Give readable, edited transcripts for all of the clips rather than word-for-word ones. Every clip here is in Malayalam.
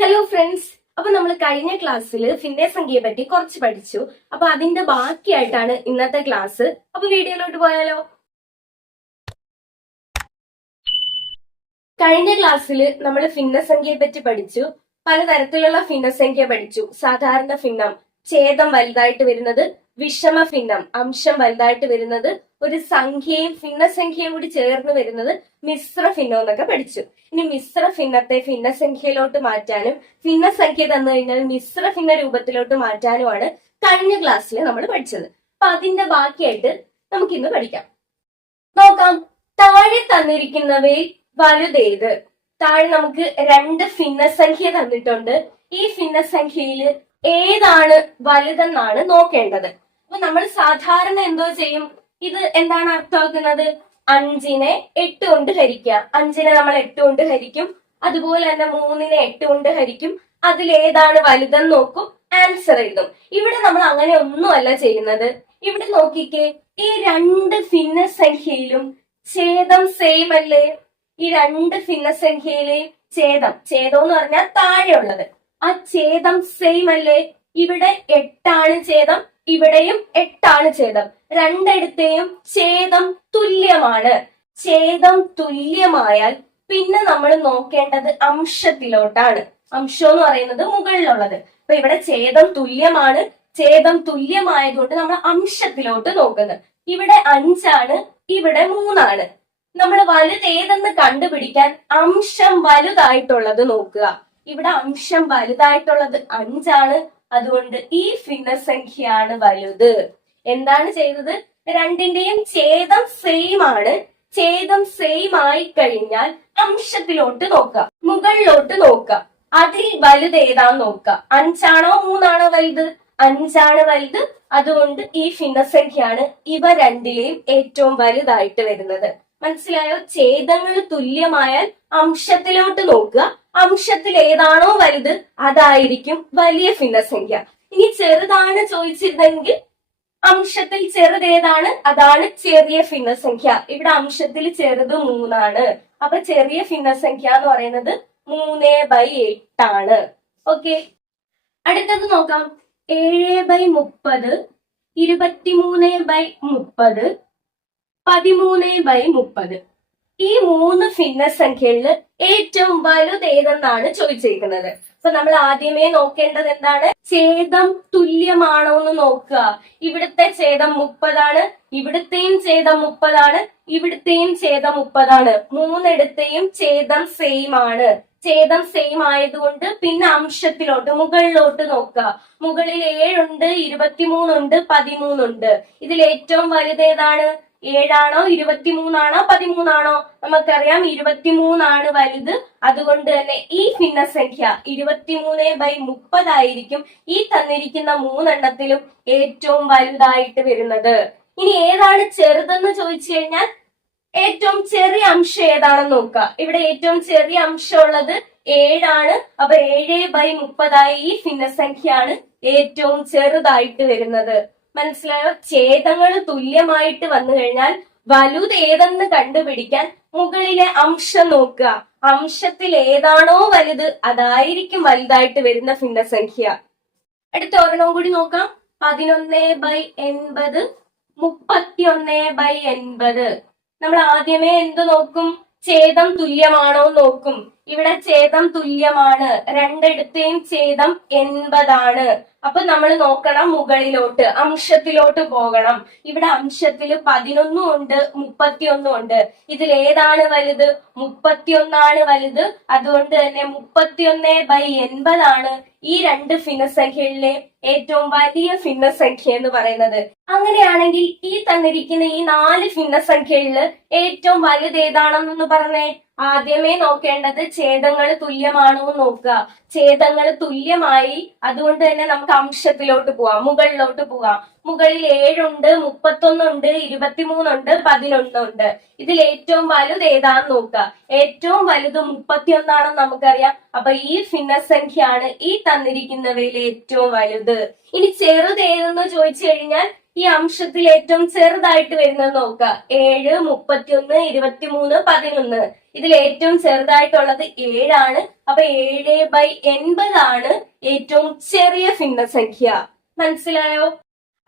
Hello friends. അപ്പൊ നമ്മൾ കഴിഞ്ഞ ക്ലാസ്സിൽ ഭിന്നസംഖ്യയെ പറ്റി കുറച്ച് പഠിച്ചു. അപ്പൊ അതിന്റെ ബാക്കിയായിട്ടാണ് ഇന്നത്തെ ക്ലാസ്. അപ്പൊ വീഡിയോയിലോട്ട് പോയാലോ? കഴിഞ്ഞ ക്ലാസ്സിൽ നമ്മൾ ഭിന്നസംഖ്യയെ പറ്റി പഠിച്ചു. പലതരത്തിലുള്ള ഭിന്നസംഖ്യ പഠിച്ചു. സാധാരണ ഭിന്നം, ഛേദം വലുതായിട്ട് വരുന്നത്, വിഷമ ഭിന്നം, അംശം വലുതായിട്ട് വരുന്നത്, ഒരു സംഖ്യയും ഭിന്നസംഖ്യയും കൂടി ചേർന്ന് വരുന്നത് മിശ്ര ഭിന്നം എന്നൊക്കെ പഠിച്ചു. ഇനി മിശ്ര ഭിന്നത്തെ ഭിന്നസംഖ്യയിലോട്ട് മാറ്റാനും ഭിന്നസംഖ്യ തന്നു കഴിഞ്ഞാൽ മിശ്ര ഭിന്ന രൂപത്തിലോട്ട് മാറ്റാനുമാണ് കഴിഞ്ഞ ക്ലാസ്സിൽ നമ്മൾ പഠിച്ചത്. അപ്പൊ അതിന്റെ ബാക്കിയായിട്ട് നമുക്ക് ഇന്ന് പഠിക്കാം. നോക്കാം. താഴെ തന്നിരിക്കുന്നവയിൽ വലുതേത്? താഴെ നമുക്ക് രണ്ട് ഭിന്നസംഖ്യ തന്നിട്ടുണ്ട്. ഈ ഭിന്നസംഖ്യയിൽ ഏതാണ് വലുതെന്നാണ് നോക്കേണ്ടത്. അപ്പൊ നമ്മൾ സാധാരണ എന്തോ ചെയ്യും? ഇത് എന്താണ് അർത്ഥമാക്കുന്നത്? 5നെ 8 കൊണ്ട് ഹരിക്കുക. 5നെ നമ്മൾ 8 കൊണ്ട് ഹരിക്കും. അതുപോലെ തന്നെ 3നെ 8 കൊണ്ട് ഹരിക്കും. അതിലേതാണ് വലുതെന്ന് നോക്കും, ആൻസർ എഴുതും. ഇവിടെ നമ്മൾ അങ്ങനെ ഒന്നുമല്ല ചെയ്യുന്നത്. ഇവിടെ നോക്കിക്കേ, ഈ രണ്ട് ഭിന്നസംഖ്യയിലും ഛേദം സെയിം അല്ലേ? ഈ രണ്ട് ഭിന്നസംഖ്യയിലെയും ഛേദം എന്ന് പറഞ്ഞാൽ താഴെയുള്ളത്, ആ ഛേദം സെയിം അല്ലേ? ഇവിടെ 8 ഛേദം, ഇവിടെയും 8 ഛേദം. രണ്ടിടത്തെയും ഛേദം തുല്യമാണ്. ഛേദം തുല്യമായാൽ പിന്നെ നമ്മൾ നോക്കേണ്ടത് അംശത്തിലോട്ടാണ്. അംശം എന്ന് പറയുന്നത് മുകളിലുള്ളത്. അപ്പൊ ഇവിടെ ഛേദം തുല്യമാണ്. ഛേദം തുല്യമായതുകൊണ്ട് നമ്മൾ അംശത്തിലോട്ട് നോക്കുന്നത്. ഇവിടെ 5 ഇവിടെ 3. നമ്മൾ വലുതേതെന്ന് കണ്ടുപിടിക്കാൻ അംശം വലുതായിട്ടുള്ളത് നോക്കുക. ഇവിടെ അംശം വലുതായിട്ടുള്ളത് 5. അതുകൊണ്ട് ഈ ഭിന്നസംഖ്യയാണ് വലുത്. എന്താണ് ചെയ്തത്? രണ്ടിന്റെയും ഛേദം സെയിം ആണ്. ഛേദം സെയിം ആയി കഴിഞ്ഞാൽ അംശത്തിലോട്ട് നോക്കുക, മുകളിലോട്ട് നോക്കുക. അതിൽ വലുത് ഏതാന്ന് നോക്കുക. 5 3 വലുത്? 5 വലുത്. അതുകൊണ്ട് ഈ ഭിന്നസംഖ്യയാണ് ഇവ രണ്ടിലെയും ഏറ്റവും വലുതായിട്ട് വരുന്നത്. മനസ്സിലായോ? ഛേദങ്ങൾ തുല്യമായാൽ അംശത്തിലോട്ട് നോക്കുക. അംശത്തിൽ ഏതാണോ വലുത് അതായിരിക്കും വലിയ ഭിന്നസംഖ്യ. ഇനി ചെറുതാണ് ചോദിച്ചിരുന്നെങ്കിൽ അംശത്തിൽ ചെറുതേതാണ് അതാണ് ചെറിയ ഭിന്നസംഖ്യ. ഇവിടെ അംശത്തിൽ ചെറുത് 3. അപ്പൊ ചെറിയ ഭിന്നസംഖ്യ എന്ന് പറയുന്നത് 3/8. ഓക്കെ, അടുത്തത് നോക്കാം. 7/30, 23/30, 13/30. ഈ 3 ഭിന്നസംഖ്യകളിൽ ഏറ്റവും വലുതേതെന്നാണ് ചോദിച്ചിരിക്കുന്നത്. അപ്പൊ നമ്മൾ ആദ്യമേ നോക്കേണ്ടത് എന്താണ്? ഛേദം തുല്യമാണോ എന്ന് നോക്കുക. ഇവിടുത്തെ ഛേദം 30, ഇവിടുത്തെയും ഛേദം 30, ഇവിടുത്തെയും ഛേദം 30. മൂന്നിടത്തെയും ഛേദം സെയിം ആണ്. ഛേദം സെയിം ആയതുകൊണ്ട് പിന്നെ അംശത്തിലോട്ട് മുകളിലോട്ട് നോക്കുക. മുകളിൽ 7 ഉണ്ട്, 23 ഉണ്ട്, 13 ഉണ്ട്. ഇതിൽ ഏറ്റവും വലുതേതാണ്? 7 23 13? നമുക്കറിയാം 23 വലുത്. അതുകൊണ്ട് തന്നെ ഈ ഭിന്നസംഖ്യ 23/30 ആയിരിക്കും ഈ തന്നിരിക്കുന്ന 3 ഏറ്റവും വലുതായിട്ട് വരുന്നത്. ഇനി ഏതാണ് ചെറുതെന്ന് ചോദിച്ചു കഴിഞ്ഞാൽ ഏറ്റവും ചെറിയ അംശം ഏതാണെന്ന് നോക്കുക. ഇവിടെ ഏറ്റവും ചെറിയ അംശം ഉള്ളത് 7. അപ്പൊ 7/30 ഈ ഭിന്നസംഖ്യയാണ് ഏറ്റവും ചെറുതായിട്ട് വരുന്നത്. മനസ്സിലായോ? ഛേദങ്ങൾ തുല്യമായിട്ട് വന്നു കഴിഞ്ഞാൽ വലുത് ഏതെന്ന് കണ്ടുപിടിക്കാൻ മുകളിലെ അംശം നോക്കുക. അംശത്തിൽ ഏതാണോ വലുത് അതായിരിക്കും വലുതായിട്ട് വരുന്ന ഭിന്നസംഖ്യ. അടുത്ത ഒരെണ്ണം കൂടി നോക്കാം. 11/80, 31/80. നമ്മൾ ആദ്യമേ എന്ത് നോക്കും? ഛേദം തുല്യമാണോ നോക്കും. ഇവിടെ ഛേദം തുല്യമാണ്. രണ്ടിടത്തെയും ഛേദം 80. അപ്പൊ നമ്മൾ നോക്കണം മുകളിലോട്ട്, അംശത്തിലോട്ട് പോകണം. ഇവിടെ അംശത്തിൽ 11 ഉണ്ട്, 31 ഉണ്ട്. ഇതിൽ ഏതാണ് വലുത്? 31 വലുത്. അതുകൊണ്ട് തന്നെ 31/80 ഈ രണ്ട് ഭിന്നസംഖ്യകളിലെ ഏറ്റവും വലിയ ഭിന്നസംഖ്യ എന്ന് പറയുന്നത്. അങ്ങനെയാണെങ്കിൽ ഈ തന്നിരിക്കുന്ന ഈ 4 ഭിന്നസംഖ്യകളിൽ ഏറ്റവും വലുത് ഏതാണെന്നൊന്ന് പറഞ്ഞേ. ആദ്യമേ നോക്കേണ്ടത് ഛേദങ്ങൾ തുല്യമാണോ നോക്കുക. ഛേദങ്ങൾ തുല്യമായി, അതുകൊണ്ട് തന്നെ നമുക്ക് അംശത്തിലോട്ട് പോവാം, മുകളിലോട്ട് പോവാം. മുകളിൽ 7 ഉണ്ട്, 31 ഉണ്ട്, 23 ഉണ്ട്, 11 ഉണ്ട്. ഇതിൽ ഏറ്റവും വലുത് ഏതാന്ന് നോക്കുക. ഏറ്റവും വലുത് 31 നമുക്കറിയാം. അപ്പൊ ഈ ഭിന്നസംഖ്യയാണ് ഈ തന്നിരിക്കുന്നവയിൽ ഏറ്റവും വലുത്. ഇനി ചെറുത് ഏതെന്ന് ചോദിച്ചു കഴിഞ്ഞാൽ ഈ അംശത്തിൽ ഏറ്റവും ചെറുതായിട്ട് വരുന്നത് നോക്കുക. 7, 31, 23, 11. ഇതിൽ ഏറ്റവും ചെറുതായിട്ടുള്ളത് 7 അപ്പൊ 7/80 ആണ് ഏറ്റവും ചെറിയ ഭിന്നസംഖ്യ. മനസ്സിലായോ?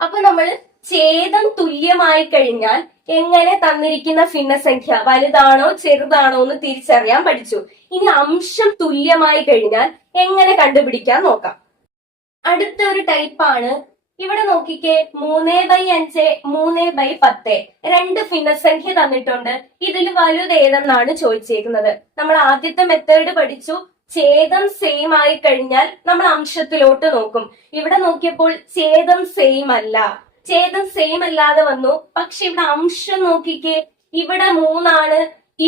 അപ്പൊ നമ്മൾ ഛേദം തുല്യമായി കഴിഞ്ഞാൽ എങ്ങനെ തന്നിരിക്കുന്ന ഭിന്നസംഖ്യ വലുതാണോ ചെറുതാണോ എന്ന് തിരിച്ചറിയാൻ പഠിച്ചു. ഇനി അംശം തുല്യമായി കഴിഞ്ഞാൽ എങ്ങനെ കണ്ടുപിടിക്കാൻ നോക്കാം. അടുത്ത ഒരു ടൈപ്പാണ്. ഇവിടെ നോക്കിക്കേ, 3/5, 3/10 രണ്ട് ഭിന്നസംഖ്യ തന്നിട്ടുണ്ട്. ഇതിൽ വലുത് ഏതെന്നാണ് ചോദിച്ചേക്കുന്നത്. നമ്മൾ ആദ്യത്തെ മെത്തേഡ് പഠിച്ചു. ഛേദം സെയിം ആയി കഴിഞ്ഞാൽ നമ്മൾ അംശത്തിലോട്ട് നോക്കും. ഇവിടെ നോക്കിയപ്പോൾ ഛേദം സെയിം അല്ല, ഛേദം സെയിം അല്ലാതെ വന്നു. പക്ഷെ ഇവിടെ അംശം നോക്കിക്കേ, ഇവിടെ 3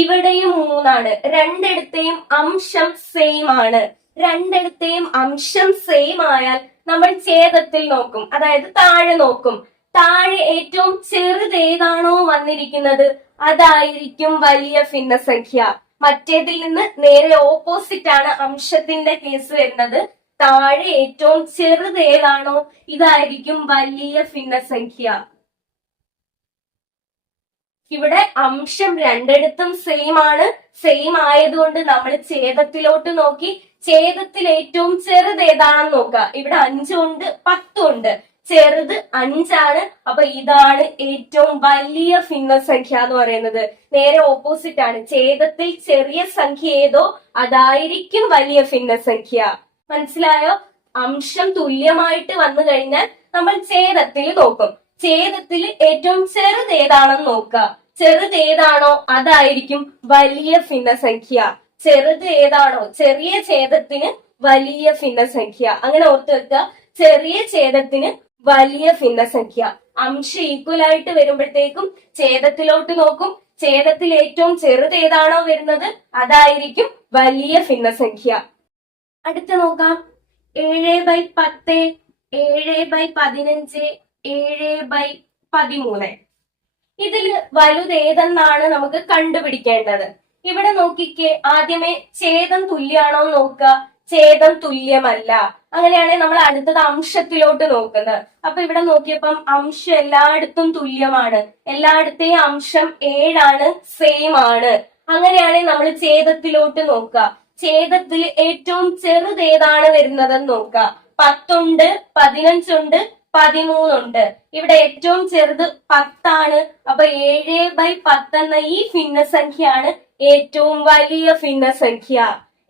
ഇവിടെയും 3 രണ്ടിടത്തെയും അംശം സെയിം ആണ്. രണ്ടിടത്തെയും അംശം സെയിം ആയാൽ നമ്മൾ ഛേദത്തിൽ നോക്കും, അതായത് താഴെ നോക്കും. താഴെ ഏറ്റവും ചെറുത് ഏതാണോ വന്നിരിക്കുന്നത് അതായിരിക്കും വലിയ ഭിന്നസംഖ്യ. മറ്റേതിൽ നിന്ന് നേരെ ഓപ്പോസിറ്റ് ആണ് അംശത്തിന്റെ കേസ് വരുന്നത്. താഴെ ഏറ്റവും ചെറുത് ഏതാണോ ഇതായിരിക്കും വലിയ ഭിന്നസംഖ്യ. ഇവിടെ അംശം രണ്ടിടത്തും സെയിം ആണ്. സെയിം ആയതുകൊണ്ട് നമ്മൾ ഛേദത്തിലോട്ട് നോക്കി. ഛേദത്തിൽ ഏറ്റവും ചെറുത് ഏതാണെന്ന് നോക്കുക. ഇവിടെ 5 ഉണ്ട്, 10 ഉണ്ട്. ചെറുത് 5 അപ്പൊ ഇതാണ് ഏറ്റവും വലിയ ഭിന്നസംഖ്യ എന്ന് പറയുന്നത്. നേരെ ഓപ്പോസിറ്റ് ആണ്. ഛേദത്തിൽ ചെറിയ സംഖ്യ ഏതോ അതായിരിക്കും വലിയ ഭിന്നസംഖ്യ. മനസ്സിലായോ? അംശം തുല്യമായിട്ട് വന്നു കഴിഞ്ഞാൽ നമ്മൾ ഛേദത്തിൽ നോക്കും. ഛേദത്തിൽ ഏറ്റവും ചെറുത് ഏതാണെന്ന് നോക്കുക. ചെറുത് ഏതാണോ അതായിരിക്കും വലിയ ഭിന്നസംഖ്യ. ചെറുത് ഏതാണോ, ചെറിയ ഛേദത്തിന് വലിയ ഭിന്നസംഖ്യ. അങ്ങനെ ഓർത്ത് വെക്കുക, ചെറിയ ഛേദത്തിന് വലിയ ഭിന്നസംഖ്യ. അംശം ഈക്വൽ ആയിട്ട് വരുമ്പോഴത്തേക്കും ഛേദത്തിലോട്ട് നോക്കും. ഛേദത്തിൽ ഏറ്റവും ചെറുത് ഏതാണോ വരുന്നത് അതായിരിക്കും വലിയ ഭിന്നസംഖ്യ. അടുത്ത നോക്കാം. 7/10, 7/15, 7/13. ഇതിൽ വലുത് ഏതെന്നാണ് നമുക്ക് കണ്ടുപിടിക്കേണ്ടത്. ഇവിടെ നോക്കിക്കേ, ആദ്യമേ ഛേദം തുല്യാണോ നോക്കുക. ഛേദം തുല്യമല്ല. അങ്ങനെയാണെങ്കിൽ നമ്മൾ അടുത്തത് അംശത്തിലോട്ട് നോക്കുന്നത്. അപ്പൊ ഇവിടെ നോക്കിയപ്പം അംശം എല്ലായിടത്തും തുല്യമാണ്. എല്ലായിടത്തെയും അംശം 7 സെയിം ആണ്. അങ്ങനെയാണെങ്കിൽ നമ്മൾ ഛേദത്തിലോട്ട് നോക്കുക. ഛേദത്തിൽ ഏറ്റവും ചെറുത് ഏതാണ് വരുന്നതെന്ന് നോക്കുക. 10 ഉണ്ട്, 15 ഉണ്ട്, 13 ഉണ്ട്. ഇവിടെ ഏറ്റവും ചെറുത് 10 അപ്പൊ 7/10 എന്ന ഈ ഭിന്നസംഖ്യയാണ് ഏറ്റവും വലിയ ഭിന്നസംഖ്യ.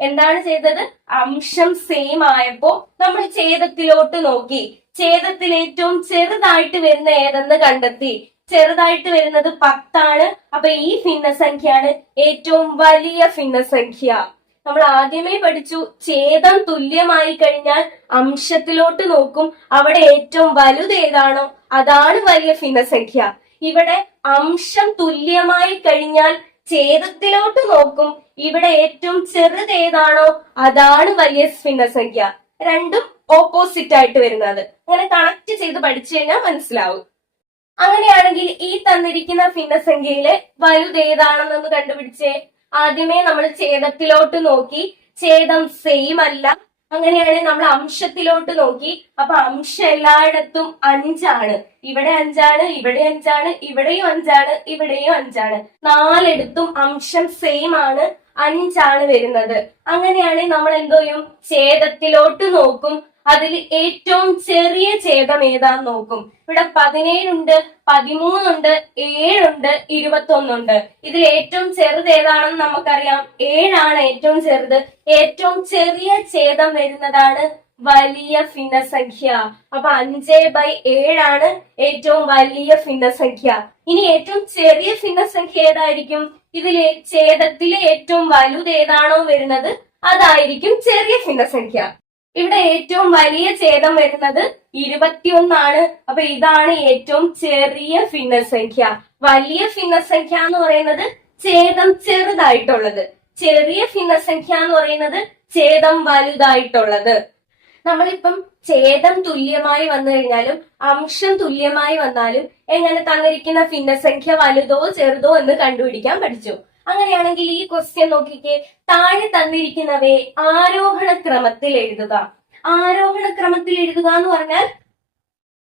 എന്താണ് ചെയ്തത്? അംശം സെയിം ആയപ്പോ നമ്മൾ ഛേദത്തിലോട്ട് നോക്കി. ഛേദത്തിൽ ഏറ്റവും ചെറുതായിട്ട് വരുന്ന ഏതെന്ന് കണ്ടെത്തി. ചെറുതായിട്ട് വരുന്നത് 10 അപ്പൊ ഈ ഭിന്നസംഖ്യയാണ് ഏറ്റവും വലിയ ഭിന്നസംഖ്യ. നമ്മൾ ആദ്യമേ പഠിച്ചു, ഛേദം തുല്യമായി കഴിഞ്ഞാൽ അംശത്തിലോട്ട് നോക്കും. അവിടെ ഏറ്റവും വലുത് ഏതാണോ അതാണ് വലിയ ഭിന്നസംഖ്യ. ഇവിടെ അംശം തുല്യമായി കഴിഞ്ഞാൽ ഛേദത്തിലോട്ട് നോക്കും. ഇവിടെ ഏറ്റവും ചെറുത് ഏതാണോ അതാണ് വലിയ ഭിന്നസംഖ്യ. രണ്ടും ഓപ്പോസിറ്റ് ആയിട്ട് വരുന്നത്. അങ്ങനെ കണക്ട് ചെയ്ത് പഠിച്ചു കഴിഞ്ഞാൽ മനസ്സിലാവും. അങ്ങനെയാണെങ്കിൽ ഈ തന്നിരിക്കുന്ന ഭിന്നസംഖ്യയിലെ വലുത് ഏതാണെന്നൊന്ന് കണ്ടുപിടിച്ചേ. ആദ്യമേ നമ്മൾ ഛേദത്തിലോട്ട് നോക്കി. ഛേദം സെയിം അല്ല. അങ്ങനെയാണെങ്കിൽ നമ്മൾ അംശത്തിലോട്ട് നോക്കി. അപ്പൊ അംശം എല്ലായിടത്തും 5. ഇവിടെ 5, ഇവിടെ 5, ഇവിടെയും 5, ഇവിടെയും 5. നാലിടത്തും അംശം സെയിം ആണ്. 5 വരുന്നത്. അങ്ങനെയാണെങ്കിൽ നമ്മൾ എന്തോ ചെയ്യും? ഛേദത്തിലോട്ട് നോക്കും. അതിൽ ഏറ്റവും ചെറിയ ഛേദം ഏതാന്ന് നോക്കും. ഇവിടെ 17 ഉണ്ട്, 13 ഉണ്ട്, 7 ഉണ്ട്, 21 ഉണ്ട്. ഇതിൽ ഏറ്റവും ചെറുത് ഏതാണെന്ന് നമുക്കറിയാം. 7 ഏറ്റവും ചെറുത്. ഏറ്റവും ചെറിയ ഛേദം വരുന്നതാണ് വലിയ ഭിന്നസംഖ്യ. അപ്പൊ 5/7 ഏറ്റവും വലിയ ഭിന്നസംഖ്യ. ഇനി ഏറ്റവും ചെറിയ ഭിന്നസംഖ്യ ഏതായിരിക്കും? ഇതിലെ ഛേദത്തിലെ ഏറ്റവും വലുത് ഏതാണോ വരുന്നത് അതായിരിക്കും ചെറിയ ഭിന്നസംഖ്യ. ഇവിടെ ഏറ്റവും വലിയ ഛേദം വരുന്നത് 21. അപ്പൊ ഇതാണ് ഏറ്റവും ചെറിയ ഭിന്നസംഖ്യ. വലിയ ഭിന്നസംഖ്യ എന്ന് പറയുന്നത് ഛേദം ചെറുതായിട്ടുള്ളത്. ചെറിയ ഭിന്നസംഖ്യ എന്ന് പറയുന്നത് ഛേദം വലുതായിട്ടുള്ളത്. നമ്മളിപ്പം ഛേദം തുല്യമായി വന്നു കഴിഞ്ഞാലും അംശം തുല്യമായി വന്നാലും എങ്ങനെ തന്നിരിക്കുന്ന ഭിന്നസംഖ്യ വലുതോ ചെറുതോ എന്ന് കണ്ടുപിടിക്കാൻ പഠിച്ചു. അങ്ങനെയാണെങ്കിൽ ഈ ക്വസ്റ്റ്യൻ നോക്കിക്കേ. താഴെ തന്നിരിക്കുന്നവയെ ആരോഹണ ക്രമത്തിൽ എഴുതുക. ആരോഹണ ക്രമത്തിൽ എഴുതുക എന്ന് പറഞ്ഞാൽ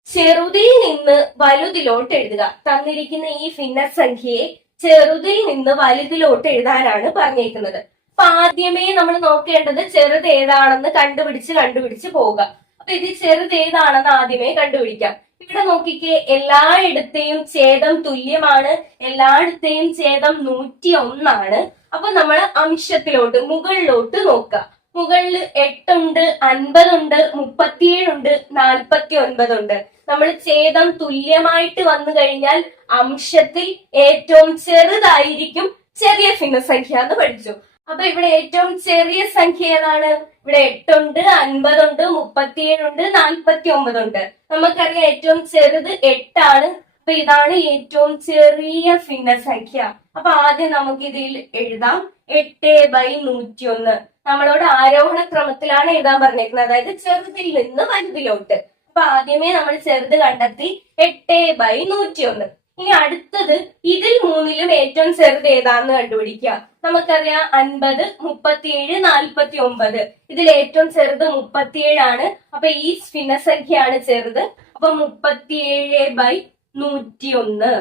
ചെറുതിൽ നിന്ന് വലുതിലോട്ട് എഴുതുക. തന്നിരിക്കുന്ന ഈ ഭിന്നസംഖ്യയെ ചെറുതിൽ നിന്ന് വലുതിലോട്ട് എഴുതാനാണ് പറഞ്ഞിരിക്കുന്നത്. അപ്പൊ ആദ്യമേ നമ്മൾ നോക്കേണ്ടത് ചെറുത് ഏതാണെന്ന് കണ്ടുപിടിച്ച് പോവുക. അപ്പൊ ഇത് ചെറുത് ഏതാണെന്ന് ആദ്യമേ കണ്ടുപിടിക്കാം. ഇവിടെ നോക്കിക്കേ, എല്ലായിടത്തെയും ഛേദം തുല്യമാണ്, എല്ലായിടത്തെയും ഛേദം 101 അപ്പൊ നമ്മൾ അംശത്തിലോട്ട് മുകളിലോട്ട് നോക്കുക. മുകളിൽ 8 ഉണ്ട്, 50 ഉണ്ട്, 37 ഉണ്ട്, 49 ഉണ്ട്. നമ്മൾ ഛേദം തുല്യമായിട്ട് വന്നു കഴിഞ്ഞാൽ അംശത്തിൽ ഏറ്റവും ചെറുതായിരിക്കും ചെറിയ ഭിന്നസംഖ്യ എന്ന് പഠിച്ചു. അപ്പൊ ഇവിടെ ഏറ്റവും ചെറിയ സംഖ്യ ഏതാണ്? ഇവിടെ 8 ഉണ്ട്, 50 ഉണ്ട്, 37 ഉണ്ട്, 49 ഉണ്ട്. നമുക്കറിയാം ഏറ്റവും ചെറുത് 8 ആണ്. അപ്പൊ ഇതാണ് ഏറ്റവും ചെറിയ ഭിന്നസംഖ്യ. അപ്പൊ ആദ്യം നമുക്ക് ഇതിൽ എഴുതാം 8/101. നമ്മളോട് ആരോഹണ ക്രമത്തിലാണ് എഴുതാൻ പറഞ്ഞേക്കുന്നത്, അതായത് ചെറുതിൽ നിന്ന് വലുതിലോട്ട്. അപ്പൊ ആദ്യമേ നമ്മൾ ചെറുത് കണ്ടെത്തി 8/101. ഇനി അടുത്തത് ഇതിൽ മൂന്നിലും ഏറ്റവും ചെറുത് ഏതാന്ന് കണ്ടുപിടിക്കുക. നമുക്കറിയാം 50, 37, 49. ഇതിൽ ഏറ്റവും ചെറുത് 37 ആണ്. അപ്പൊ ഈ ഭിന്നസംഖ്യയാണ് ചെറുത്. അപ്പൊ 37/101.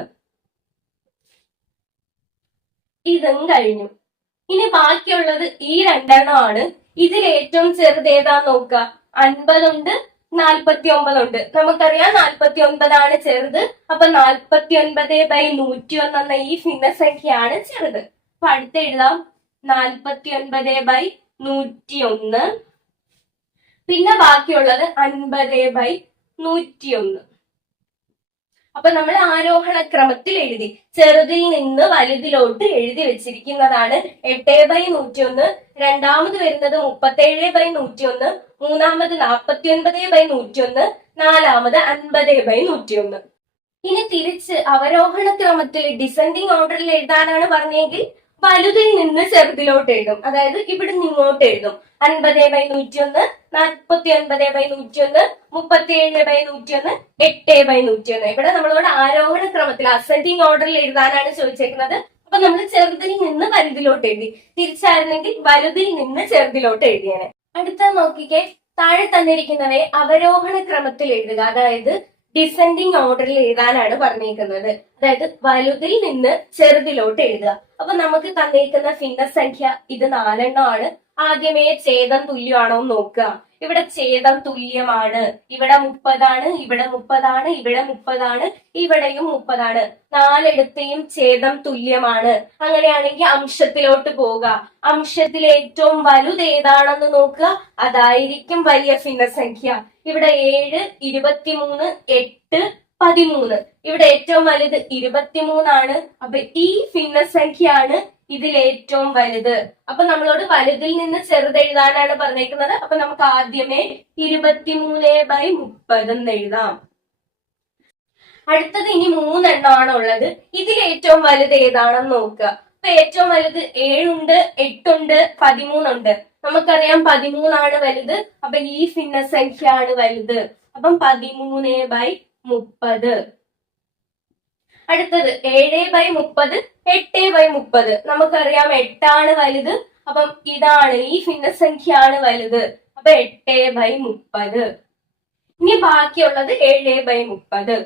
ഇതും കഴിഞ്ഞു. ഇനി ബാക്കിയുള്ളത് ഈ രണ്ടെണ്ണമാണ്. ഇതിൽ ഏറ്റവും ചെറുത് ഏതാന്ന് നോക്കുക. 50 ഉണ്ട്, 49 ഉണ്ട്. നമുക്കറിയാം 49 ആണ് ചെറുത്. അപ്പൊ 49/101 എന്ന ഈ ഭിന്നസംഖ്യയാണ് ചെറുത്. അപ്പൊ അടുത്ത് എഴുതാം 49/101. പിന്നെ ബാക്കിയുള്ളത് 50/101. അപ്പൊ നമ്മൾ ആരോഹണ ക്രമത്തിൽ എഴുതി, ചെറുതിൽ നിന്ന് വലുതിലോട്ട് എഴുതി വെച്ചിരിക്കുന്നതാണ് 8/101. രണ്ടാമത് വരുന്നത് 37/101, മൂന്നാമത് 49/101, നാലാമത് 50/101. ഇനി തിരിച്ച് അവരോഹണ ക്രമത്തിൽ ഡിസെൻഡിങ് ഓർഡറിൽ എഴുതാനാണ് പറഞ്ഞെങ്കിൽ വലുതിൽ നിന്ന് ചെറുതിലോട്ട് എഴുതും. അതായത് ഇവിടെ നിങ്ങോട്ട് എഴുതും. 50/101, 49/101, 37/101, 8/101. ഇവിടെ നമ്മളോട് ആരോഹണ ക്രമത്തിൽ അസെൻഡിങ് ഓർഡറിൽ എഴുതാനാണ് ചോദിച്ചേക്കുന്നത്. അപ്പൊ നമ്മൾ ചെറുതിൽ നിന്ന് വലുതിലോട്ട് എഴുതി. തിരിച്ചായിരുന്നെങ്കിൽ വലുതിൽ നിന്ന് ചെറുതിലോട്ട് എഴുതിയാണ്. അടുത്ത നോക്കിക്കേ, താഴെ തന്നിരിക്കുന്നവയെ അവരോഹണ ക്രമത്തിൽ എഴുതുക. അതായത് ഡിസെൻഡിങ് ഓർഡറിൽ എഴുതാനാണ് പറഞ്ഞേക്കുന്നത്. അതായത് വലുതിൽ നിന്ന് ചെറുതിലോട്ട് എഴുതുക. അപ്പൊ നമുക്ക് തന്നിരിക്കുന്ന ഭിന്നസംഖ്യ ഇത് 4 എണ്ണമാണ്. ആദ്യമേ ഛേദം തുല്യമാണോ എന്ന് നോക്കുക. ഇവിടെ ഛേദം തുല്യമാണ്. ഇവിടെ 30 ആണ്, ഇവിടെ 30 ആണ്, ഇവിടെ 30 ആണ്, ഇവിടെയും 30 ആണ്. നാലിടത്തെയും ഛേദം തുല്യമാണ്. അങ്ങനെയാണെങ്കിൽ അംശത്തിലോട്ട് പോവുക. അംശത്തിൽ ഏറ്റവും വലുത് ഏതാണെന്ന് നോക്കുക. അതായിരിക്കും വലിയ ഭിന്നസംഖ്യ. ഇവിടെ 7, 23, 8, 13. ഇവിടെ ഏറ്റവും വലുത് 23 ആണ്. അപ്പൊ ഈ ഭിന്നസംഖ്യയാണ് ഇതിൽ ഏറ്റവും വലുത്. അപ്പൊ നമ്മളോട് വലുതിൽ നിന്ന് ചെറുത് എഴുതാനാണ് പറഞ്ഞേക്കുന്നത്. അപ്പൊ നമുക്ക് ആദ്യമേ 23/30 എന്ന് എഴുതാം. അടുത്തത് ഇനി 3 എണ്ണമാണ് ഉള്ളത്. ഇതിൽ ഏറ്റവും വലുത് ഏതാണെന്ന് നോക്കുക. അപ്പൊ ഏറ്റവും വലുത് 7 ഉണ്ട്, 8 ഉണ്ട്, 13 ഉണ്ട്. നമുക്കറിയാം 13 ആണ് വലുത്. അപ്പൊ ഈ ഭിന്നസംഖ്യയാണ് വലുത്. അപ്പം 13/30. അടുത്തത് 7/30, 8/30. നമുക്കറിയാം 8 ആണ് വലുത്. അപ്പം ഇതാണ്, ഈ ഭിന്നസംഖ്യയാണ് വലുത്. അപ്പൊ 8/30. ഇനി ബാക്കിയുള്ളത് 7/30.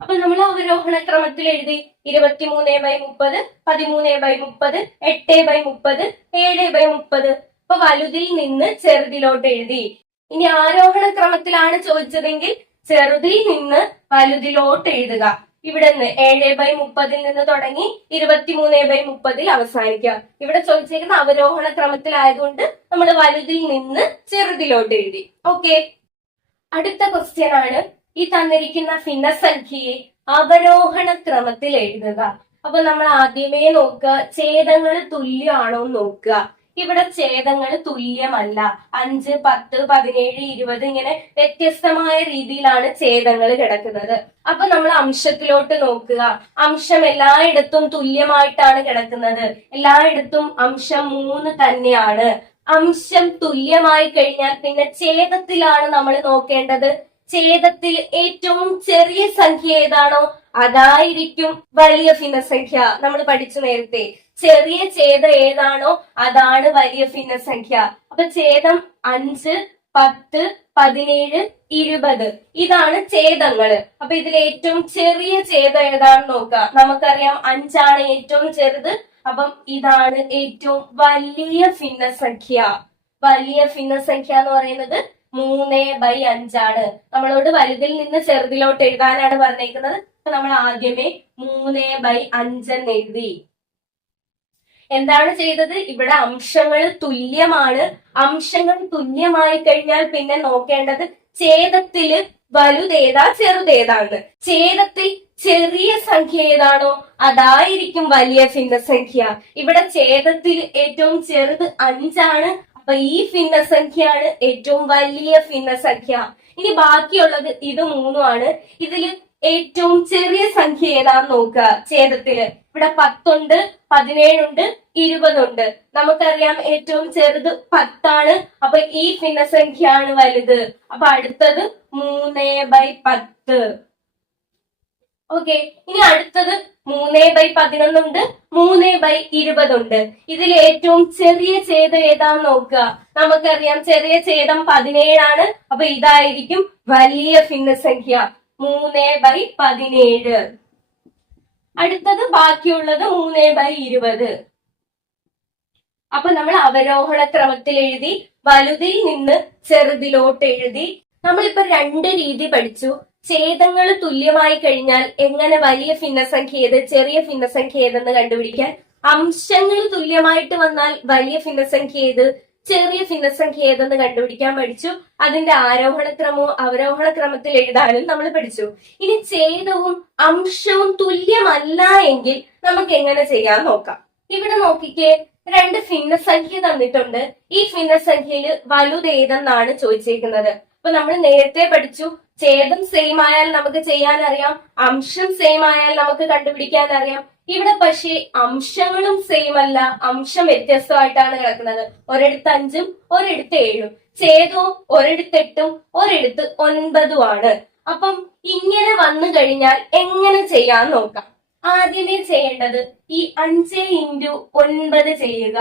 അപ്പൊ നമ്മൾ അവരോഹണ ക്രമത്തിൽ എഴുതി 23/30, 13/30, 8/30, 7/30. അപ്പൊ വലുതിൽ നിന്ന് ചെറുതിലോട്ട് എഴുതി. ഇനി ആരോഹണ ക്രമത്തിലാണ് ചോദിച്ചതെങ്കിൽ ചെറുതിൽ നിന്ന് വലുതിലോട്ട് എഴുതുക. ഇവിടെ നിന്ന് 7/30 നിന്ന് തുടങ്ങി 23/30 അവസാനിക്കുക. ഇവിടെ ചോദിച്ചേക്കുന്ന അവരോഹണ ക്രമത്തിലായതുകൊണ്ട് നമ്മൾ വലുതിൽ നിന്ന് ചെറുതിലോട്ട് എഴുതി. ഓക്കെ, അടുത്ത ക്വസ്റ്റ്യൻ ആണ്, ഈ തന്നിരിക്കുന്ന ഭിന്നസംഖ്യയെ അവരോഹണ ക്രമത്തിൽ എഴുതുക. അപ്പൊ നമ്മൾ ആദ്യമേ നോക്കുക, ഛേദങ്ങൾ തുല്യമാണോ നോക്കുക. ഇവിടെ ഛേദങ്ങൾ തുല്യമല്ല. 5, 10, 17, 20 ഇങ്ങനെ വ്യത്യസ്തമായ രീതിയിലാണ് ഛേദങ്ങൾ കിടക്കുന്നത്. അപ്പൊ നമ്മൾ അംശത്തിലോട്ട് നോക്കുക. അംശം എല്ലായിടത്തും തുല്യമായിട്ടാണ് കിടക്കുന്നത്. എല്ലായിടത്തും അംശം 3 തന്നെയാണ്. അംശം തുല്യമായി കഴിഞ്ഞാൽ പിന്നെ ഛേദത്തിലാണ് നമ്മൾ നോക്കേണ്ടത്. ഛേദത്തിൽ ഏറ്റവും ചെറിയ സംഖ്യ ഏതാണോ അതായിരിക്കും വലിയ ഭിന്നസംഖ്യ. നമ്മൾ പഠിച്ചു നേരത്തെ, ചെറിയ ഛേദം ഏതാണോ അതാണ് വലിയ ഭിന്നസംഖ്യ. അപ്പൊ ഛേദം 5, 10, 17, 20 ഇതാണ് ഛേദങ്ങള്. അപ്പൊ ഇതിൽ ഏറ്റവും ചെറിയ ഛേദം ഏതാണെന്ന് നോക്കാം. നമുക്കറിയാം 5 ആണ് ഏറ്റവും ചെറുത്. അപ്പം ഇതാണ് ഏറ്റവും വലിയ ഭിന്നസംഖ്യ. വലിയ ഭിന്നസംഖ്യ എന്ന് പറയുന്നത് 3/5 ആണ്. നമ്മളോട് വലുതിൽ നിന്ന് ചെറുതിലോട്ട് എഴുതാനാണ് പറഞ്ഞേക്കുന്നത്. അപ്പൊ നമ്മൾ ആദ്യമേ 3/5 എന്ന് എഴുതി. എന്താണ് ചെയ്തത്? ഇവിടെ അംശങ്ങൾ തുല്യമാണ്. അംശങ്ങൾ തുല്യമായി കഴിഞ്ഞാൽ പിന്നെ നോക്കേണ്ടത് ഛേദത്തില് വലുതേതാ ചെറുതേതാണ്. ഛേദത്തിൽ ചെറിയ സംഖ്യ ഏതാണോ അതായിരിക്കും വലിയ ഭിന്നസംഖ്യ. ഇവിടെ ഛേദത്തിൽ ഏറ്റവും ചെറുത് 5 ആണ്. അപ്പൊ ഈ ഭിന്നസംഖ്യയാണ് ഏറ്റവും വലിയ ഭിന്നസംഖ്യ. ഇനി ബാക്കിയുള്ളത് ഇത് 3 ആണ്. ഇതില് ഏറ്റവും ചെറിയ സംഖ്യ ഏതാന്ന് നോക്കുക. ഛേദത്തില് ഇവിടെ 10 ഉണ്ട്, 17 ഉണ്ട്, 20 ഉണ്ട്. നമുക്കറിയാം ഏറ്റവും ചെറുത് 10 ആണ്. അപ്പൊ ഈ ഭിന്നസംഖ്യയാണ് വലുത്. അപ്പൊ അടുത്തത് 3/10. ഓക്കെ, ഇനി അടുത്തത് 3/11 ഉണ്ട്, 3/20 ഉണ്ട്. ഇതിൽ ഏറ്റവും ചെറിയ ഛേദം ഏതാന്ന് നോക്കുക. നമുക്കറിയാം ചെറിയ ഛേദം 17 ആണ്. അപ്പൊ ഇതായിരിക്കും വലിയ ഭിന്നസംഖ്യ 3/17. അടുത്തത് ബാക്കിയുള്ളത് 3/20. അപ്പൊ നമ്മൾ അവരോഹണ ക്രമത്തിൽ എഴുതി, വലുതിൽ നിന്ന് ചെറുതിലോട്ട് എഴുതി. നമ്മളിപ്പോ 2 രീതി പഠിച്ചു. ഛേദങ്ങൾ തുല്യമായി കഴിഞ്ഞാൽ എങ്ങനെ വലിയ ഭിന്നസംഖ്യ ഏത് ചെറിയ ഭിന്നസംഖ്യ ഏതെന്ന് കണ്ടുപിടിക്കാൻ. അംശങ്ങൾ തുല്യമായിട്ട് വന്നാൽ വലിയ ഭിന്നസംഖ്യ ഏത് ചെറിയ ഭിന്നസംഖ്യ ഏതെന്ന് കണ്ടുപിടിക്കാൻ പഠിച്ചു. അതിന്റെ ആരോഹണ ക്രമവും അവരോഹണ ക്രമത്തിൽ എഴുതാനും നമ്മൾ പഠിച്ചു. ഇനി ഛേദവും അംശവും തുല്യമല്ല എങ്കിൽ നമുക്ക് എങ്ങനെ ചെയ്യാൻ നോക്കാം. ഇവിടെ നോക്കിക്കേ, 2 ഭിന്നസംഖ്യ തന്നിട്ടുണ്ട്. ഈ ഭിന്നസംഖ്യയിൽ വലുതേതെന്നാണ് ചോദിച്ചേക്കുന്നത്. അപ്പൊ നമ്മൾ നേരത്തെ പഠിച്ചു, ഛേദം സെയിം ആയാൽ നമുക്ക് ചെയ്യാൻ അറിയാം, അംശം സെയിം ആയാൽ നമുക്ക് കണ്ടുപിടിക്കാൻ അറിയാം. ഇവിടെ പക്ഷേ അംശങ്ങളും സെയിം അല്ല, അംശം വ്യത്യസ്തമായിട്ടാണ് കിടക്കുന്നത്. ഒരിടത്ത് 5ഉം ഒരിടത്ത് 7ഉം. ഛേദവും ഒരിടത്ത് 8ഉം ഒരിടത്ത് 9ഉം ആണ്. അപ്പം ഇങ്ങനെ വന്നു കഴിഞ്ഞാൽ എങ്ങനെ ചെയ്യാൻ നോക്കാം. ആദ്യമേ ചെയ്യേണ്ടത് ഈ 5 × 9 ചെയ്യുക.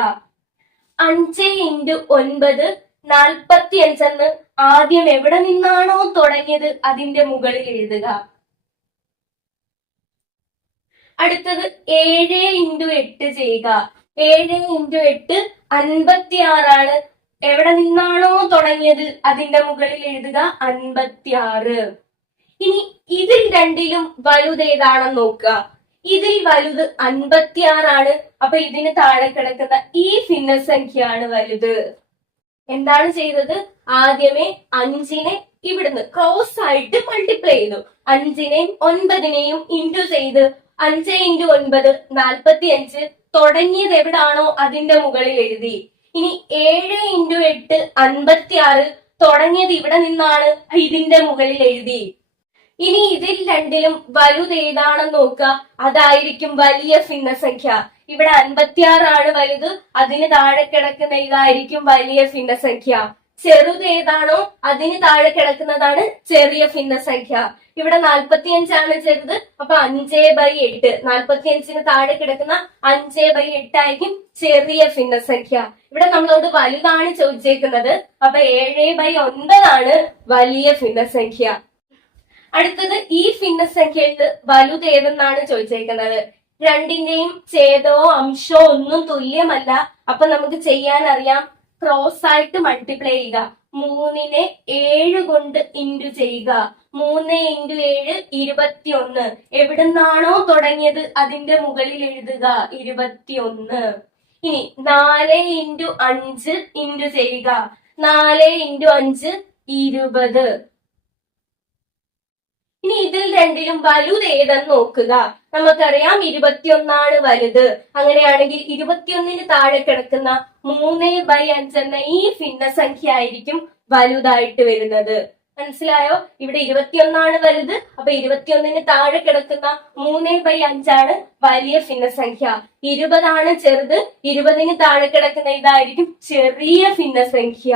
5 × 9 45 എന്ന് ആദ്യം എവിടെ നിന്നാണോ തുടങ്ങിയത് അതിന്റെ മുകളിൽ എഴുതുക. അടുത്തത് 7 × 8 ചെയ്യുക. 7 × 8 56 ആണ്. എവിടെ നിന്നാണോ തുടങ്ങിയത് അതിന്റെ മുകളിൽ എഴുതുക 56. ഇനി ഇതിൽ രണ്ടിലും വലുതേതാണെന്ന് നോക്കുക. ഇതിൽ വലുത് 56 ആണ്. അപ്പൊ ഇതിന് താഴെ കിടക്കുന്ന ഈ ഭിന്നസംഖ്യയാണ് വലുത്. എന്താണ് ചെയ്തത്? ആദ്യമേ 5നെ ഇവിടുന്ന് ക്രോസ് ആയിട്ട് മൾട്ടിപ്ലൈ ചെയ്തു. 5നെയും 9നെയും ഇൻറ്റു ചെയ്ത് 5 × 9 45. തുടങ്ങിയത് എവിടാണോ അതിന്റെ മുകളിൽ എഴുതി. ഇനി 7 × 8 56. തുടങ്ങിയത് ഇവിടെ നിന്നാണ്, ഇതിന്റെ മുകളിൽ എഴുതി. ഇനി ഇതിൽ രണ്ടിലും വലുതേതാണെന്ന് നോക്കുക. അതായിരിക്കും വലിയ ഭിന്നസംഖ്യ. ഇവിടെ 56 ആണ് വലുത്. അതിന് താഴെ കിടക്കുന്ന ഇതായിരിക്കും വലിയ ഭിന്നസംഖ്യ. ചെറുതേതാണോ അതിന് താഴെ കിടക്കുന്നതാണ് ചെറിയ ഭിന്നസംഖ്യ. ഇവിടെ 45 ആണ് ചെറുത്. അപ്പൊ 5/8. 45ന് താഴെ കിടക്കുന്ന 5/8 ആയിരിക്കും ചെറിയ ഭിന്നസംഖ്യ. ഇവിടെ നമ്മളോട് വലുതാണ് ചോദിച്ചേക്കുന്നത്. അപ്പൊ 7/9 ആണ് വലിയ ഭിന്നസംഖ്യ. അടുത്തത് ഈ ഭിന്നസംഖ്യയിൽ വലുതേതെന്നാണ് ചോദിച്ചേക്കുന്നത്. രണ്ടിന്റെയും ഛേദമോ അംശമോ ഒന്നും തുല്യമല്ല. അപ്പൊ നമുക്ക് ചെയ്യാൻ അറിയാം, ക്രോസ് ആയിട്ട് മൾട്ടിപ്ലൈ ചെയ്യുക. 3നെ 7 കൊണ്ട് ഇൻറ്റു ചെയ്യുക. 3 × 7 21. എവിടുന്നാണോ തുടങ്ങിയത് അതിന്റെ മുകളിൽ എഴുതുക 21. ഇനി 4 × 5 ഇൻറ്റു ചെയ്യുക. 4 × 5 20. ഇനി ഇതിൽ രണ്ടിലും വലുത് ഏതെന്ന് നോക്കുക. നമുക്കറിയാം 21 ആണ് വലുത്. അങ്ങനെയാണെങ്കിൽ 21ന് താഴെ കിടക്കുന്ന 3/5 എന്ന ഈ ഭിന്നസംഖ്യ ആയിരിക്കും വലുതായിട്ട് വരുന്നത്. മനസ്സിലായോ? ഇവിടെ 21 ആണ് വലുത്. അപ്പൊ 21ന് താഴെ കിടക്കുന്ന 3/5 ആണ് വലിയ ഭിന്നസംഖ്യ. 20 ആണ് ചെറുത്. 20ന് താഴെ കിടക്കുന്ന ഇതായിരിക്കും ചെറിയ ഭിന്നസംഖ്യ.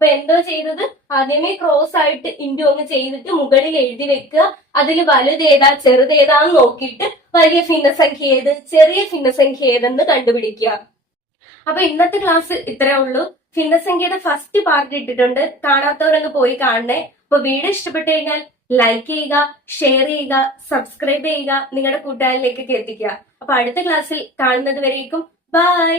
അപ്പൊ എന്തോ ചെയ്തത്? ആദ്യമേ ക്രോസ് ആയിട്ട് ഇൻറ്റു ഒന്ന് ചെയ്തിട്ട് മുകളിൽ എഴുതി വെക്കുക. അതിൽ വലുതേതാ ചെറുതേതാന്ന് നോക്കിയിട്ട് വലിയ ഭിന്നസംഖ്യ ഏത് ചെറിയ ഭിന്നസംഖ്യ ഏതെന്ന് കണ്ടുപിടിക്കുക. അപ്പൊ ഇന്നത്തെ ക്ലാസ് ഇത്രേ ഉള്ളൂ. ഭിന്നസംഖ്യയുടെ ഫസ്റ്റ് പാർട്ട് ഇട്ടിട്ടുണ്ട്, കാണാത്തവരൊന്ന് പോയി കാണണേ. അപ്പൊ വീഡിയോ ഇഷ്ടപ്പെട്ടു കഴിഞ്ഞാൽ ലൈക്ക് ചെയ്യുക, ഷെയർ ചെയ്യുക, സബ്സ്ക്രൈബ് ചെയ്യുക, നിങ്ങളുടെ കൂട്ടുകാരിലേക്കൊക്കെ എത്തിക്കുക. അപ്പൊ അടുത്ത ക്ലാസ്സിൽ കാണുന്നത് വരേക്കും ബൈ.